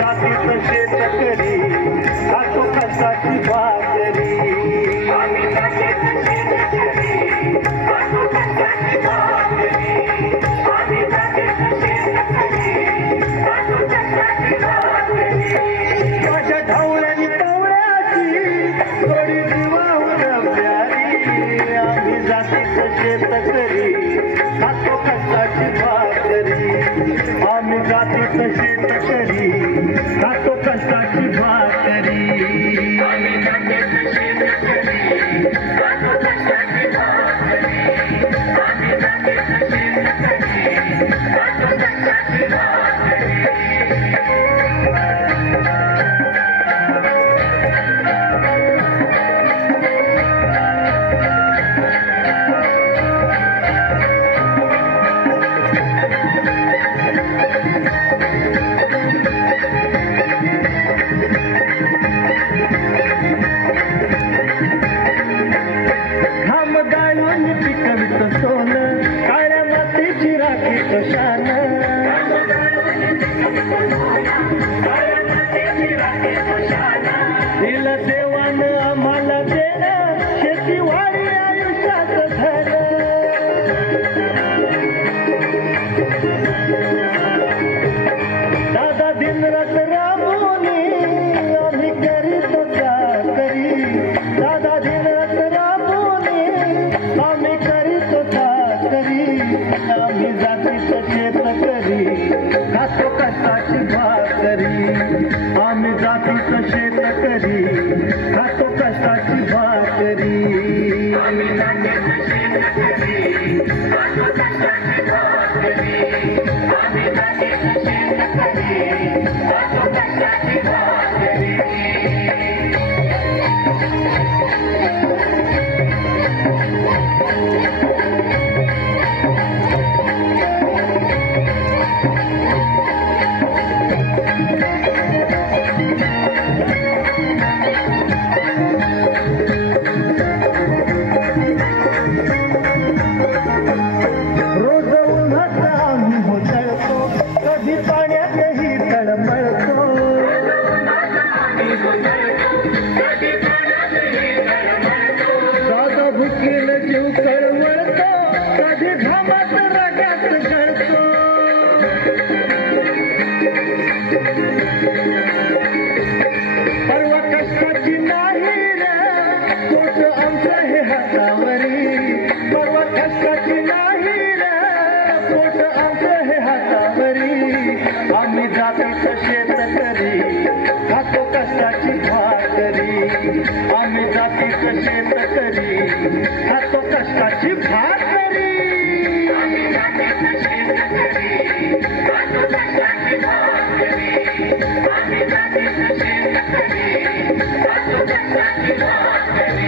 जातीचं शेतकरी खातो कष्टाची भाकरी आम्ही जातीचं शेतकरी खातो कष्टाची भाकरी आम्ही जातीचं शेतकरी खातो कष्टाची भाकरी माझ्या ढवळ्यानी टवळ्याची थोडी जीवाहून प्यारी आम्ही जातीचं शेतकरी खातो कष्टाची भाकरी आम्ही जातीचं शेतकरी खातो कष्टाची भाकरी आम्ही जातीचं शेतकरी खातो कष्टाची भाकरी आम्ही जातीचं शेतकरी खातो कष्टाची भाकरी काळ्या मातीची राखीचं शान दिलं देवानं आम्हाला देणं शेतीवाडी आयुष्याचं धन दादा दिनरात राबवणी आम्ही करीतो चाकरी दादा दिनरात राबवणी आम्ही करीतो चाकरी आम्ही जातीचं शेतकरी खातो कष्टाची भाकरी आम्ही जातीचं शेतकरी खातो कष्टाची भाकरी आम्ही जातीचं शेतकरी खातो कष्टाची भाकरी आम्ही जातीचं शेतकरी खातो कष्टाची भाकरी आम्ही जातीचं शेतकरी खातो कष्टाची भाकरी आम्ही जातीचं शेतकरी खातो कष्टाची भाकरी आम्ही जातीचं शेतकरी खातो कष्टाची भाकरी आम्ही जातीचं शेतकरी खातो कष्टाची भाकरी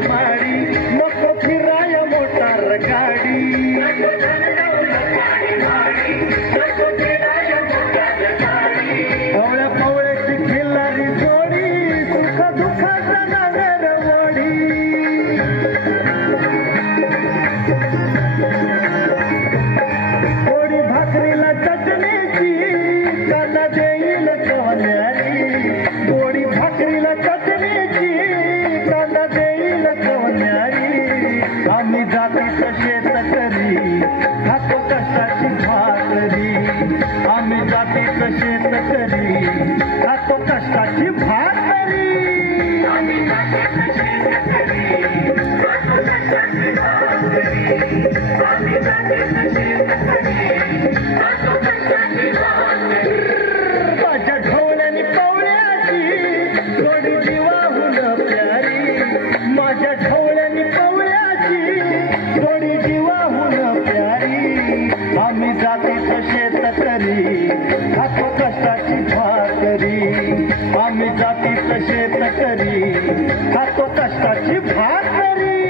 नको फिराय मोटार गाडी पवळ्या पवळ्याची खिल्लारी जोडी सुख दुःखाचा नागर वडी पोळी भाकरीला चटणीची कांदा देईल कवन्यारी पोळी भाकरीला चटणीची कांदा देईल कवन्यारी आम्ही जातीचं शेतकरी खातो कष्टाची भाकरी आम्ही जातीचं शेतकरी खातो कष्टाची भाकरी आम्ही जातीचं शेतकरी खातो कष्टाची भाकरी आम्ही जातीचं शेतकरी खातो कष्टाची भाकरी माझ्या ढवळ्यानी पवळ्याची थोडी जीवाहून प्यारी माझ्या ढवळ्यानी पवळ्याची थोडी जीवाहून प्यारी आम्ही जातीचं शेतकरी खातो कष्टाची भाकरी आम्ही जातीचं शेतकरी खातो कष्टाची भाकरी